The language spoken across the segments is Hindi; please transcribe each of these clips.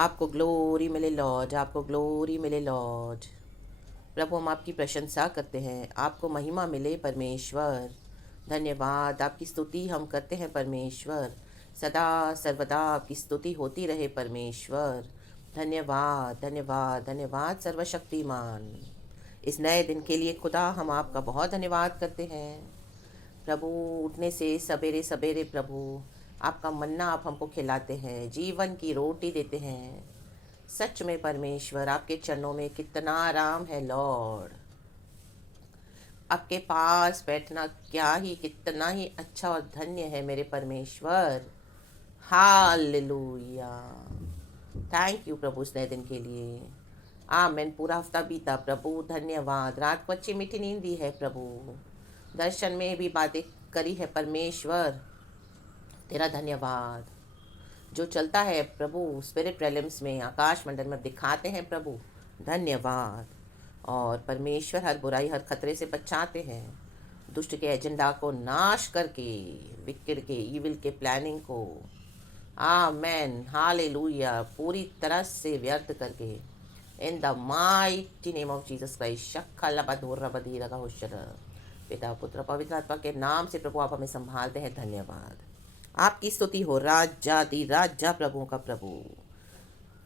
आपको ग्लोरी मिले लॉर्ड, आपको ग्लोरी मिले लॉर्ड। प्रभु हम आपकी प्रशंसा करते हैं, आपको महिमा मिले परमेश्वर। धन्यवाद, आपकी स्तुति हम करते हैं परमेश्वर। सदा सर्वदा आपकी स्तुति होती रहे परमेश्वर। धन्यवाद धन्यवाद धन्यवाद सर्वशक्तिमान। इस नए दिन के लिए खुदा हम आपका बहुत धन्यवाद करते हैं प्रभु। उठने से सवेरे सवेरे प्रभु आपका मन्ना आप हमको खिलाते हैं, जीवन की रोटी देते हैं। सच में परमेश्वर आपके चरणों में कितना आराम है लॉर्ड। आपके पास बैठना क्या ही कितना ही अच्छा और धन्य है मेरे परमेश्वर। हालेलुया। थैंक यू प्रभु इस नए दिन के लिए। आमेन। पूरा हफ्ता बीता प्रभु, धन्यवाद। रात को अच्छी मीठी नींद दी है प्रभु, दर्शन में भी बातें करी है परमेश्वर, तेरा धन्यवाद। जो चलता है प्रभु स्पिरिट रेलम्स में, आकाश मंडल में दिखाते हैं प्रभु, धन्यवाद। और परमेश्वर हर बुराई हर खतरे से बचाते हैं, दुष्ट के एजेंडा को नाश करके, विकेड के ईविल के प्लानिंग को आमेन हालेलुया पूरी तरह से व्यर्थ करके, इन the mighty name of Jesus Christ. पिता पुत्र पवित्र आत्मा के नाम से प्रभु आप हमें संभालते हैं, धन्यवाद। आपकी स्तुति हो राजा दी राजा प्रभुओं का प्रभु।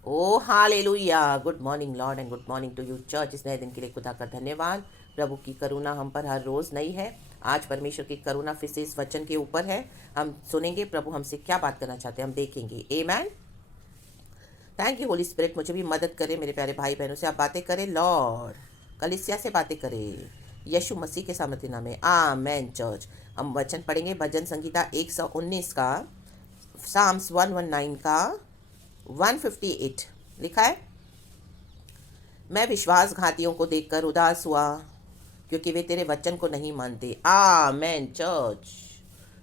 Oh hallelujah. Good morning Lord and good morning to you church. इस नए दिन के लिए खुदा का धन्यवाद। प्रभु की करुणा हम पर हर रोज़ नई है। आज परमेश्वर की करुणा फिर से इस वचन के ऊपर है। हम सुनेंगे प्रभु हमसे क्या बात करना चाहते हैं, हम देखेंगे। आमेन। थैंक यू होली स्पिरिट, मुझे भी मदद करे मेरे प्यारे भाई बहनों से आप बातें करें लॉर्ड, कलीसिया से बातें करें यीशु मसीह के सामर्थ्य नाम में। Amen church. हम वचन पढ़ेंगे भजन संगीता 119 का, साम्स 119 का 158 लिखा है। मैं विश्वासघातियों को देखकर उदास हुआ क्योंकि वे तेरे वचन को नहीं मानते। आमेन चर्च।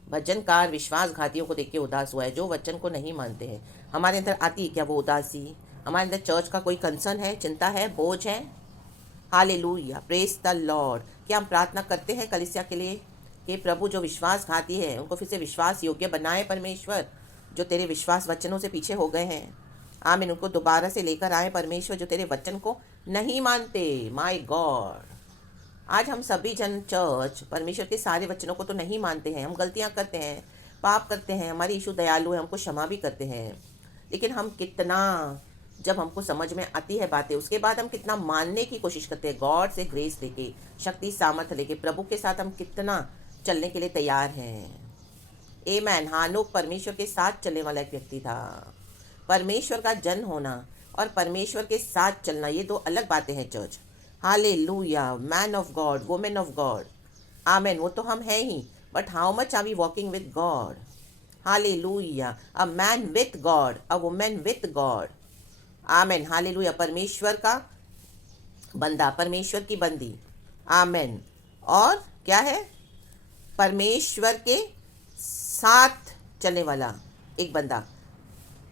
भजनकार विश्वासघातियों को देख के उदास हुआ है, जो वचन को नहीं मानते हैं। हमारे अंदर आती है क्या वो उदासी? हमारे अंदर चर्च का कोई कंसर्न है, चिंता है, बोझ है? Hallelujah, praise the Lord. क्या हम प्रार्थना करते हैं कलीसिया के लिए कि प्रभु जो विश्वासघाती है उनको फिर से विश्वास योग्य बनाए परमेश्वर, जो तेरे विश्वास वचनों से पीछे हो गए हैं। आमीन। उनको दोबारा से लेकर आए परमेश्वर, जो तेरे वचन को नहीं मानते। माय गॉड, आज हम सभी जन चर्च परमेश्वर के सारे वचनों को तो नहीं मानते हैं। हम गलतियां करते हैं, पाप करते हैं। हमारे यीशु दयालु है, हमको क्षमा भी करते हैं। लेकिन हम कितना, जब हमको समझ में आती है बातें, उसके बाद हम कितना मानने की कोशिश करते हैं। गॉड से ग्रेस लेके, शक्ति सामर्थ लेके, प्रभु के साथ हम कितना चलने के लिए तैयार हैं। आमेन। हानोक परमेश्वर के साथ चलने वाला एक व्यक्ति था। परमेश्वर का जन होना और परमेश्वर के साथ चलना, ये दो अलग बातें हैं church. Hallelujah. Man of God, women of God. Amen. वो तो हम हैं ही, but how much are we walking with God? Hallelujah. A man with God, a women with God. Amen. Hallelujah. परमेश्वर का बंदा, परमेश्वर की बंदी। आमेन। और क्या है? परमेश्वर के साथ चलने वाला एक बंदा,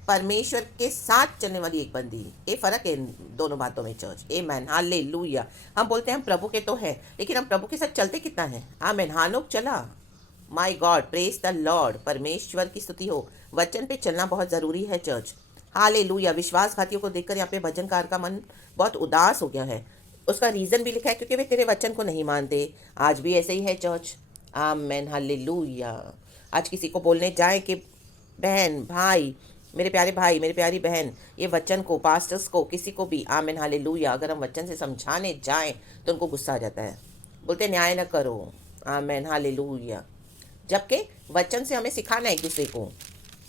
परमेश्वर के साथ चलने वाली एक बंदी। ये फर्क है इन दोनों बातों में चर्च। आमेन। हालेलुया। हम बोलते हैं हम प्रभु के तो हैं, लेकिन हम प्रभु के साथ चलते कितना है? आमेन। हानोक चला। My God, praise the Lord. परमेश्वर की स्तुति हो। वचन पे चलना बहुत ज़रूरी है चर्च। हालेलुया। विश्वासघातियों को देखकर यहाँ पे भजनकार का मन बहुत उदास हो गया है। उसका रीज़न भी लिखा है, क्योंकि वे तेरे वचन को नहीं मानते। आज भी ऐसे ही है चर्च। आमेन। हालेलुया। आज किसी को बोलने जाए कि बहन भाई, मेरे प्यारे भाई, मेरी प्यारी बहन, ये वचन को, पास्टर्स को, किसी को भी, आमेन हालेलुया, अगर हम वचन से समझाने जाएं तो उनको गुस्सा आ जाता है, बोलते न्याय न करो। Amen hallelujah. जबकि वचन से हमें सिखाना है एक दूसरे को,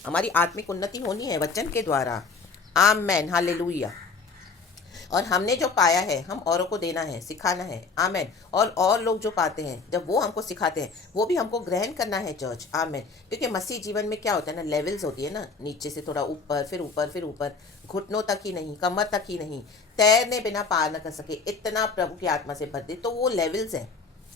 हमारी आत्मिक उन्नति होनी है वचन के द्वारा। Amen hallelujah. और हमने जो पाया है हम औरों को देना है, सिखाना है। आमेन। और लोग जो पाते हैं, जब वो हमको सिखाते हैं, वो भी हमको ग्रहण करना है चर्च। आमेन। क्योंकि मसीह जीवन में क्या होता है ना, लेवल्स होती है ना, नीचे से थोड़ा ऊपर, फिर ऊपर, फिर ऊपर, घुटनों तक ही नहीं, कमर तक ही नहीं, तैरने बिना पार न कर सके, इतना प्रभु की आत्मा से भर दे, तो वो लेवल्स हैं।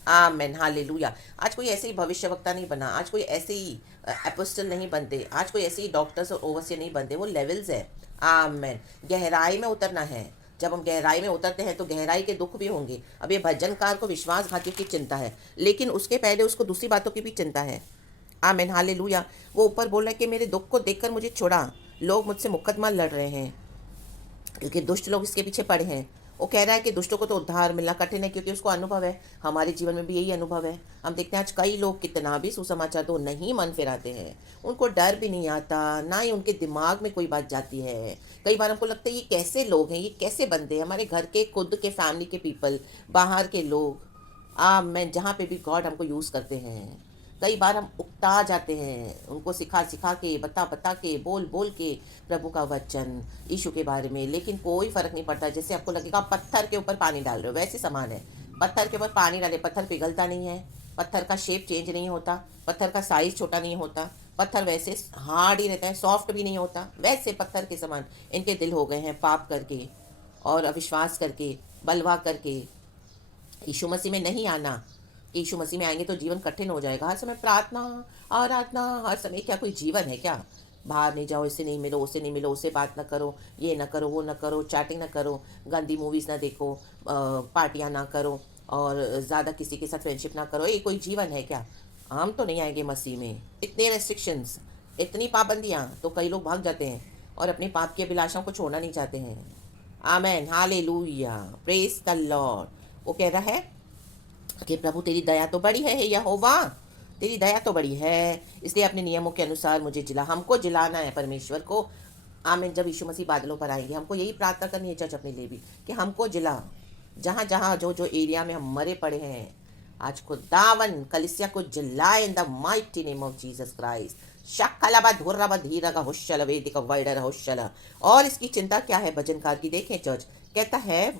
Amen hallelujah. आज कोई ऐसे ही भविष्यवक्ता नहीं बना, आज कोई ऐसे ही एपोस्टल नहीं बनते, आज कोई ऐसे ही डॉक्टर्स और ओवरसीयर नहीं बनते, वो लेवल्स है। आमेन। गहराई में उतरना है। जब हम गहराई में उतरते हैं तो गहराई के दुख भी होंगे। अब ये भजनकार को विश्वासघातियों की चिंता है, लेकिन उसके पहले उसको दूसरी बातों की भी चिंता है। Amen hallelujah. वो ऊपर बोल रहा है कि मेरे दुख को देखकर मुझे छुड़ा, लोग मुझसे मुकदमा लड़ रहे हैं। क्योंकि दुष्ट लोग इसके पीछे पड़े हैं। वो कह रहा है कि दुष्टों को तो उद्धार मिलना कठिन है, क्योंकि उसको अनुभव है। हमारे जीवन में भी यही अनुभव है। हम देखते हैं आज कई लोग कितना भी सुसमाचार तो नहीं मन फिराते हैं, उनको डर भी नहीं आता, ना ही उनके दिमाग में कोई बात जाती है। कई बार हमको लगता है ये कैसे लोग हैं, ये कैसे बंदे हैं, हमारे घर के खुद के फैमिली के पीपल, बाहर के लोग, मैं जहाँ पे भी गॉड हमको यूज़ करते हैं। कई बार हम उकता जाते हैं, उनको सिखा सिखा के, बता बता के, बोल बोल के प्रभु का वचन, यीशु के बारे में, लेकिन कोई फ़र्क नहीं पड़ता। जैसे आपको लगेगा आप पत्थर के ऊपर पानी डाल रहे हो, वैसे समान है। पत्थर के ऊपर पानी डाले, पत्थर पिघलता नहीं है, पत्थर का शेप चेंज नहीं होता, पत्थर का साइज़ छोटा नहीं होता, पत्थर वैसे हार्ड ही रहता है, सॉफ्ट भी नहीं होता। वैसे पत्थर के समान इनके दिल हो गए हैं, पाप करके और अविश्वास करके, बलवा करके। यीशु मसीह में नहीं आना, कि यीशु मसीह में आएंगे तो जीवन कठिन हो जाएगा। हर समय प्रार्थना, आराधना, हर समय क्या कोई जीवन है क्या? बाहर नहीं जाओ, इससे नहीं मिलो, उससे नहीं मिलो, उससे बात ना करो, ये ना करो, वो ना करो, चैटिंग ना करो, गंदी मूवीज़ ना देखो, पार्टियाँ ना करो, और ज़्यादा किसी के साथ फ्रेंडशिप ना करो। ये कोई जीवन है क्या? हम तो नहीं आएंगे मसीह में। इतने रेस्ट्रिक्शंस, इतनी पाबंदियाँ, तो कई लोग भाग जाते हैं और अपने पाप की अभिलाषाओं को छोड़ना नहीं चाहते हैं। आमेन, हालेलुया, प्रेज द लॉर्ड। वो कह रहा है कि प्रभु तेरी दया तो बड़ी है यहोवा, तेरी दया तो बड़ी है, इसलिए अपने नियमों के अनुसार मुझे जिला। हमको जिलाना है परमेश्वर को। आमीन। जब यीशु मसीह बादलों पर आएंगे, हमको यही प्रार्थना करनी है चर्च अपने लिए भी, कि हमको जिला। जहाँ जहाँ जो जो एरिया में हम मरे पड़े हैं, आज खुदावन कलिसिया को जिलाए in the mighty name of Jesus Christ. शक्लबा धुर्रबा धीरगा हुश्शल वेदिक वाइडर हुश्शल। और इसकी चिंता क्या है भजनकार की? देखें चर्च कहता है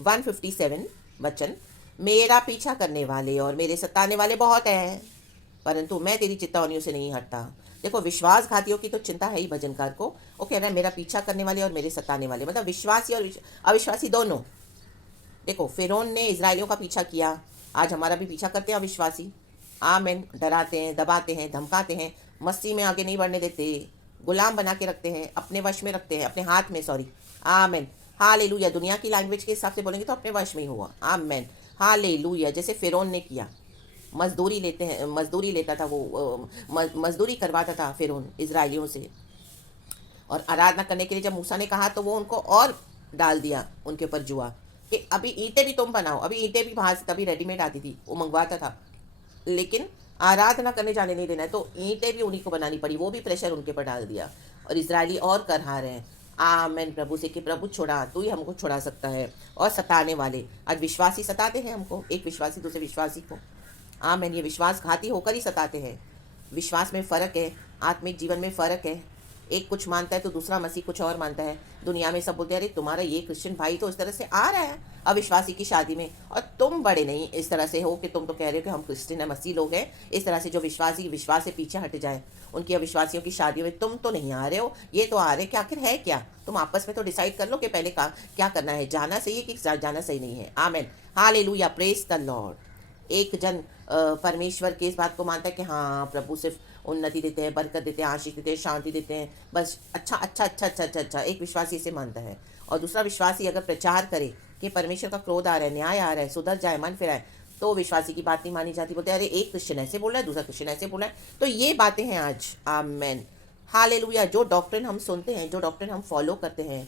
157 वचन, मेरा पीछा करने वाले और मेरे सताने वाले बहुत हैं, परंतु मैं तेरी चेतावनियों से नहीं हटता। देखो, विश्वासघातियों की तो चिंता है ही भजनकार को। वो कह रहा है मेरा पीछा करने वाले और मेरे सताने वाले, मतलब विश्वासी और अविश्वासी दोनों। देखो, फिरौन ने इजरायलियों का पीछा किया, आज हमारा भी पीछा करते हैं अविश्वासी। आमेन। डराते हैं, दबाते हैं, धमकाते हैं, मस्ती में आगे नहीं बढ़ने देते, गुलाम बना के रखते हैं, अपने वश में रखते हैं, अपने हाथ में, सॉरी। आमेन, हालेलुया। दुनिया की लैंग्वेज के हिसाब से बोलेंगे तो अपने वश में ही हुआ। आमेन, हालेलुया। जैसे फिरौन ने किया, मजदूरी लेते हैं, मजदूरी लेता था वो, मजदूरी करवाता था फिरौन इजरायलियों से। और आराधना करने के लिए जब मूसा ने कहा तो वो उनको और डाल दिया उनके ऊपर जुआ, कि अभी ईंटें भी तुम बनाओ। अभी ईंटें भी बाहर से तभी रेडीमेड आती थी, वो मंगवाता था, लेकिन आराधना करने जाने नहीं देना है, तो ईंटें भी उन्हीं को बनानी पड़ी। वो भी प्रेशर उनके ऊपर डाल दिया, और इजरायली और कर हार हैं। आमेन प्रभु से, कि प्रभु छुड़ा, तू ही हमको छुड़ा सकता है। और सताने वाले, आज विश्वासी सताते हैं हमको, एक विश्वासी दूसरे विश्वासी को। आमेन। ये विश्वासघाती होकर ही सताते हैं। विश्वास में फ़र्क है, आत्मिक जीवन में फ़र्क है। एक कुछ मानता है तो दूसरा मसीह कुछ और मानता है। दुनिया में सब बोलते हैं अरे तुम्हारा ये क्रिश्चियन भाई तो इस तरह से आ रहा है अविश्वासी की शादी में, और तुम बड़े नहीं इस तरह से हो कि तुम तो कह रहे हो कि हम क्रिश्चियन है, मसीह लोग हैं। इस तरह से जो विश्वासी विश्वास से पीछे हट जाए, उनकी अविश्वासियों की शादियों में तुम तो नहीं आ रहे हो, ये तो आ रहे, कि आखिर है क्या? तुम आपस में तो डिसाइड कर लो कि पहले क्या करना है, जाना सही है कि जाना सही नहीं है। आमेन, हालेलुया, प्रेज द लॉर्ड। एक जन परमेश्वर के इस बात को मानता है कि हाँ प्रभु सिर्फ उन्नति देते हैं, बरकत देते हैं, आशीष देते हैं, शांति देते हैं, बस अच्छा अच्छा अच्छा अच्छा अच्छा अच्छा। एक विश्वासी इसे मानता है। और दूसरा विश्वासी अगर प्रचार करे कि परमेश्वर का क्रोध आ रहा है, न्याय आ रहा है, सुधर जाए, मन फिराए, तो विश्वासी की बात नहीं मानी जाती। बोलते हैं अरे एक क्रिश्चियन ऐसे बोल रहा है, दूसरा क्रिश्चियन ऐसे बोल रहा है। तो ये बातें हैं आज। आमेन, हालेलुया। जो डॉक्ट्रिन हम सुनते हैं, जो डॉक्ट्रिन हम फॉलो करते हैं,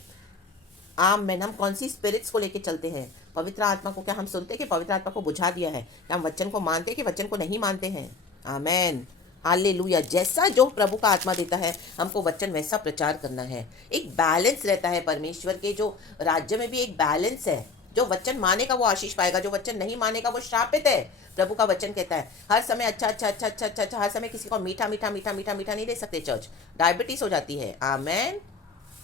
आमेन, हम कौन सी स्पिरिट्स को लेके चलते हैं? पवित्र आत्मा को क्या हम सुनते हैं कि पवित्र आत्मा को बुझा दिया है? क्या हम वचन को मानते हैं कि वचन को नहीं मानते हैं? आमेन, हालेलुया। जैसा जो प्रभु का आत्मा देता है हमको वचन वैसा प्रचार करना है। एक बैलेंस रहता है परमेश्वर के जो राज्य में भी एक बैलेंस है। जो वचन मानेगा वो आशीष पाएगा, जो वचन नहीं मानेगा वो श्रापित है। प्रभु का वचन कहता है हर समय अच्छा अच्छा अच्छा अच्छा अच्छा अच्छा, हर समय किसी को मीठा मीठा मीठा मीठा मीठा नहीं दे सकते। चर्च डायबिटीज हो जाती है। आमेन।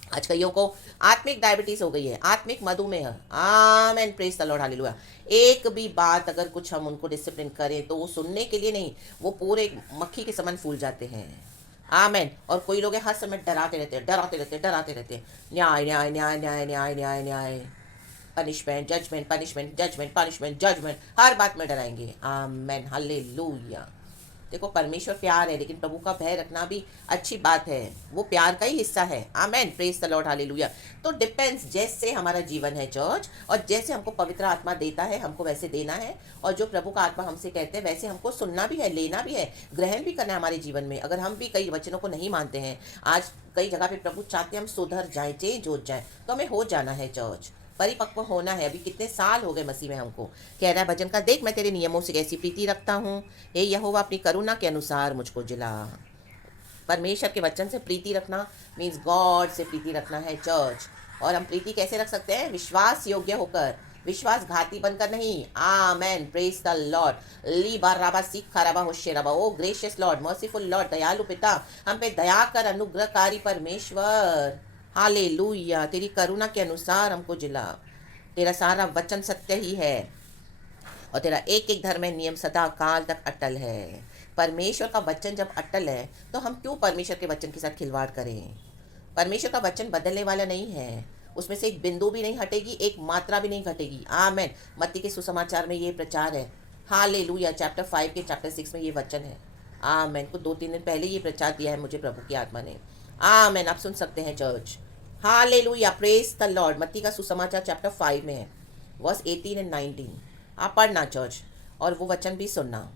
आज कईयों को आत्मिक डायबिटीज हो गई है, आत्मिक मधुमेह। आमेन, प्रेज द लॉर्ड, हालेलुया। एक भी बात अगर कुछ हम उनको डिसिप्लिन करें तो वो सुनने के लिए नहीं, वो पूरे मक्खी के समान फूल जाते हैं। आमेन। और कोई लोग हर समय डराते रहते हैं, डराते रहते हैं, डराते रहते हैं। न्याय न्याय न्याय न्याय न्याय न्याय न्याय, punishment judgment, punishment judgment, punishment judgment, हर बात में डराएंगे। आमेन, हालेलुया। देखो परमेश्वर प्यार है, लेकिन प्रभु का भय रखना भी अच्छी बात है, वो प्यार का ही हिस्सा है। आमेन, प्रेज द लॉर्ड, हालेलुया। तो डिपेंड्स, जैसे हमारा जीवन है चर्च, और जैसे हमको पवित्र आत्मा देता है हमको वैसे देना है, और जो प्रभु का आत्मा हमसे कहते हैं वैसे हमको सुनना भी है, लेना भी है, ग्रहण भी करना है हमारे जीवन में। अगर हम भी कई वचनों को नहीं मानते हैं, आज कई जगह पे प्रभु चाहते हैं हम सुधर जाएं, चेंज हो जाए, तो हमें हो जाना है चर्च, परिपक्व होना है। अभी कितने साल हो गए मसीह में हमको। कह रहा है भजन का, देख मैं तेरे नियमों से कैसी प्रीति रखता हूँ, हे यहोवा अपनी करुणा के अनुसार मुझको जिला। परमेश्वर के वचन से प्रीति रखना मीन्स गॉड से प्रीति रखना है चर्च। और हम प्रीति कैसे रख सकते हैं? विश्वास योग्य होकर, विश्वासघाती बनकर नहीं। आमेन, प्रेज द लॉर्ड। ली बार राबा सीख खराबा होशे रबा। ओ ग्रेशियस लॉर्ड, मर्सीफुल लॉर्ड, दयालु पिता, हम पे दया कर, अनुग्रहकारी परमेश्वर, हालेलुया। तेरी करुणा के अनुसार हमको जिला। तेरा सारा वचन सत्य ही है, और तेरा एक एक धर्म नियम सदा काल तक अटल है। परमेश्वर का वचन जब अटल है तो हम क्यों परमेश्वर के वचन के साथ खिलवाड़ करें? परमेश्वर का वचन बदलने वाला नहीं है, उसमें से एक बिंदु भी नहीं हटेगी, एक मात्रा भी नहीं घटेगी। आमेन। मत्ती के सुसमाचार में ये प्रचार है, हालेलुया। चैप्टर 5 के चैप्टर 6 में ये वचन है। आमेन। को 2-3 दिन पहले ये प्रचार दिया है मुझे प्रभु की आत्मा ने। आमेन। आप सुन सकते हैं church. Hallelujah, praise the Lord. मत्ती का सुसमाचार चैप्टर 5 में है, वर्स 18 and 19। आप पढ़ना चर्च, और वो वचन भी सुनना।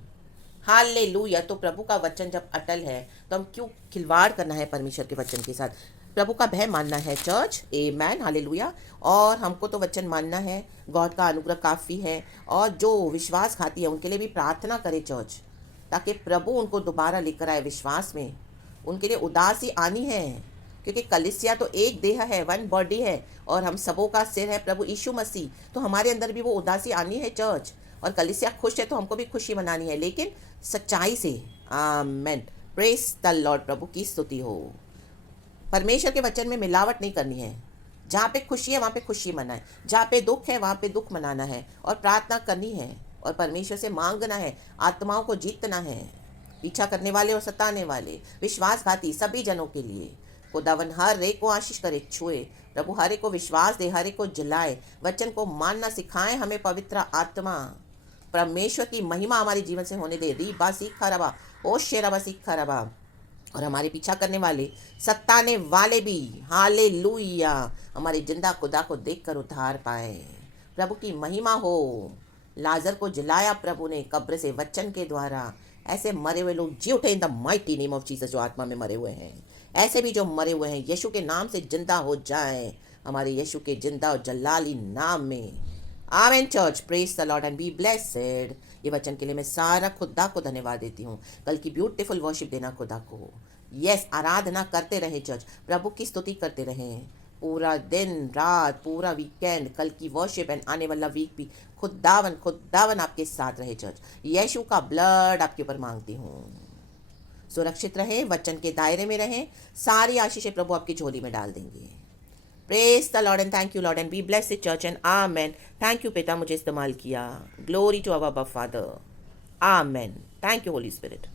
हालेलुया। तो प्रभु का वचन जब अटल है तो हम क्यों खिलवाड़ करना है परमेश्वर के वचन के साथ? प्रभु का भय मानना है चर्च। आमेन, हालेलुया। और हमको तो वचन मानना है, गॉड का अनुग्रह काफ़ी है। और जो विश्वासघाती है उनके लिए भी प्रार्थना करे चर्च, ताकि प्रभु उनको दोबारा लेकर आए विश्वास में। उनके लिए उदासी आनी है, क्योंकि कलीसिया तो एक देह है, वन बॉडी है, और हम सबों का सिर है प्रभु यीशु मसीह। तो हमारे अंदर भी वो उदासी आनी है चर्च। और कलीसिया खुश है तो हमको भी खुशी मनानी है, लेकिन सच्चाई से। आमेन, प्रेज द लॉर्ड। प्रभु की स्तुति हो। परमेश्वर के वचन में मिलावट नहीं करनी है। जहाँ पे खुशी है वहाँ पे खुशी मनाए, जहाँ पे दुख है वहाँ पे दुख मनाना है, और प्रार्थना करनी है, और परमेश्वर से मांगना है, आत्माओं को जीतना है। पीछा करने वाले और सताने वाले, विश्वासघाती सभी जनों के लिए खुदावन हर एक को आशीष करे, छुए। प्रभु हर एक को विश्वास दे, हर एक को जलाए, वचन को मानना सिखाए हमें पवित्र आत्मा। परमेश्वर की महिमा हमारे जीवन से होने दे। रीबा सीखा रबा, ओ शेरबा सीखा रबा। और हमारे पीछा करने वाले, सताने वाले भी, हालेलुया, हमारे जिंदा खुदा को देखकर उद्धार पाए। प्रभु की महिमा हो। लाजर को जलाया प्रभु ने कब्र से वचन के द्वारा। ऐसे मरे हुए लोग जी उठे इन the mighty name of Jesus. जो आत्मा में मरे हुए हैं, ऐसे भी जो मरे हुए हैं यीशु के नाम से जिंदा हो जाएं, हमारे यीशु के जिंदा और जलाली नाम में। Amen church, praise the Lord and be blessed. ये वचन के लिए मैं सारा खुदा को धन्यवाद देती हूँ। कल की ब्यूटीफुल वर्शिप देना खुदा को। यस, आराधना करते रहे चर्च, प्रभु की स्तुति करते रहें पूरा दिन रात, पूरा वीकेंड। कल की वर्शिप एंड आने वाला वीक भी खुदावन आपके साथ रहे चर्च। यीशु का ब्लड आपके ऊपर मांगती हूँ। सुरक्षित रहें, वचन के दायरे में रहें, सारी आशीषें प्रभु आपकी झोली में डाल देंगे। Praise the Lord and thank you Lord and be blessed church and amen. Thank you पिता, मुझे इस्तेमाल किया। Glory to our Father. Amen. Thank you Holy spirit.